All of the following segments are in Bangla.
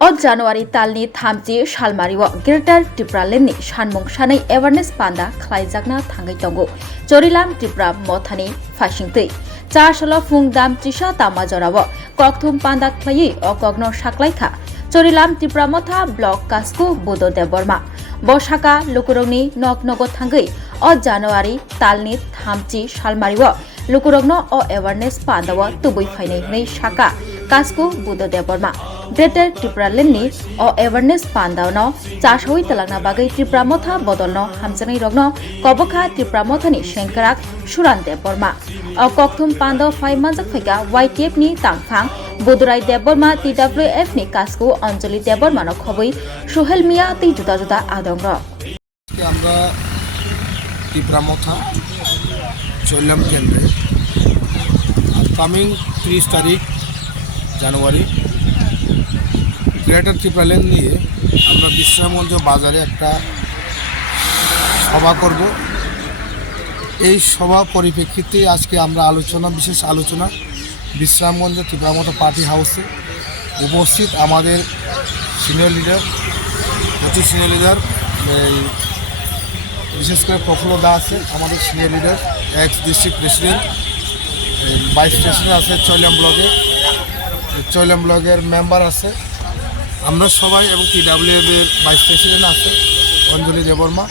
जानुवारि तालनि 30 सालमारिव ग्रेटार त्रिपुरालेण्डनि सानमुं सानै एवारनेस पान्दा खालायजागना थाङै दंगौ चरिलाम त्रिपुरा मथानि फासिंतै चारसल फुं दाम त्रिसा तामा जराव ककथुम पान्दा खालायै अकग्न साख्लायखा चरिलाम त्रिपुरा मथा ब्लक कास्कु बुदो देबर्मा बसाका लुकुरंनि नक नगो थांगै जानुवारि तालनि 30 सालमारिव लुकुरंनो एवारनेस पान्दाव तुबै फाइनै नै साका कास्कु बुदो देबर्मा ग्रेटर त्रिपुरालेण्डनि एवारनेस पान्दावनो चासoi तलांना बागै त्रिपुरा मथा बदलनो हामजानै रगनो कबखा त्रिपुरा मथानि शेंकराक सुरान देबर्मा ककथुम पान्दाव फाइमानजक फैगा YTF नि तांफां बुदुराय देबर्मा TWF नि कास्कु अञ्जलि देबर्मानो खबै सुहेल मिया तै जुदा जुदा आदंग আমরা ত্রিপুরা মথা চললাম কেন্দ্রে কামিং 30 তারিখ জানুয়ারি গ্রেটার ত্রিপুরাল্যান্ড নিয়ে আমরা বিশ্রামগঞ্জ বাজারে একটা সভা করব। এই সভা পরিপ্রেক্ষিতে আজকে আমরা বিশেষ আলোচনা বিশ্রামগঞ্জ ত্রিপুরা মথা পার্টি হাউসে উপস্থিত আমাদের সিনিয়র লিডার সিনিয়র লিডার বিশেষ করে প্রফুল্ল দা আছে আমাদের senior leader x district president vice president আছে চৈলাম ব্লগের মেম্বার আছে আমরা সবাই এবং TWF এর ভাইস প্রেসিডেন্ট আছে অঞ্জলি দেববর্মা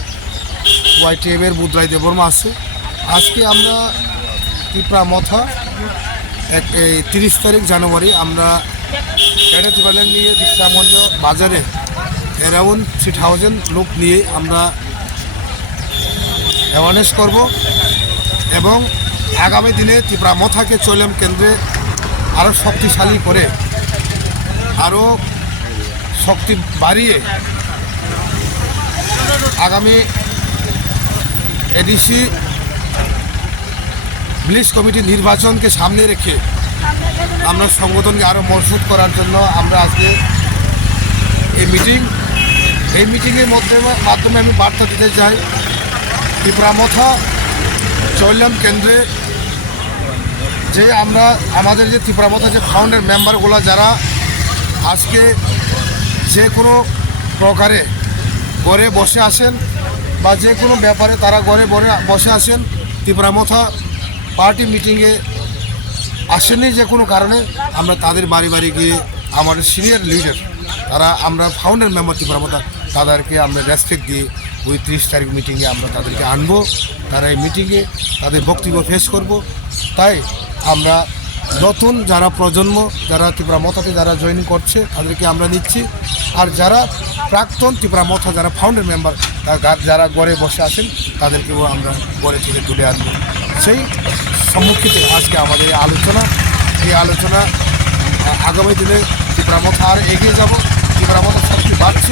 YTF এর বুদরাই দেববর্মা আছে। আজকে আমরা ত্রিপুরা মথা 30 তারিখ জানুয়ারি আমরা গ্রেটার ত্রিপুরাল্যান্ড নিয়ে বিশ্রামগঞ্জ বাজারে অ্যারাউন্ড 3000 লোক নিয়ে আমরা অ্যাওয়ারনেস করব এবং আগামী দিনে ত্রিপুরা মথাকে চৈলাম কেন্দ্রে আরও শক্তিশালী করে আরও শক্তি বাড়িয়ে আগামী এডিসি ভিলেজ কমিটি নির্বাচনকে সামনে রেখে আমরা সংগঠনকে আরও মজবুত করার জন্য আমরা আজকে এই মিটিংয়ের মাধ্যমে আমি বার্তা দিতে চাই ত্রিপুরা মথা চৈলাম কেন্দ্রে যে আমরা আমাদের যে ত্রিপুরা মথা যে ফাউন্ডার মেম্বারগুলো যারা আজকে যে কোনো প্রকারে ঘরে বসে আসেন বা যে কোনো ব্যাপারে তারা ঘরে বসে আসেন ত্রিপুরা মথা পার্টি মিটিংয়ে আসেনি যে কোনো কারণে আমরা তাদের বাড়ি বাড়ি গিয়ে আমাদের সিনিয়র লিডার তারা আমরা ফাউন্ডার মেম্বার ত্রিপুরা মথা তাদেরকে আমরা রেসপেক্ট দিয়ে ওই 30 তারিখ মিটিংয়ে আমরা তাদেরকে আনবো। তারা এই মিটিংয়ে তাদের বক্তব্য পেশ করব। তাই আমরা নতুন যারা প্রজন্ম যারা ত্রিপুরা মথাতে যারা জয়েন করছে তাদেরকে আমরা নিচ্ছি, আর যারা প্রাক্তন ত্রিপুরা মথা যারা ফাউন্ডার মেম্বার যারা ঘরে বসে আছেন তাদেরকেও আমরা ঘরে থেকে তুলে আনবো। সেই সম্মুখীতে আজকে আমাদের এই আলোচনা আগামী দিনে ত্রিপুরা মথা আর এগিয়ে যাব, ত্রিপুরা মথা শক্তি বাড়ছে।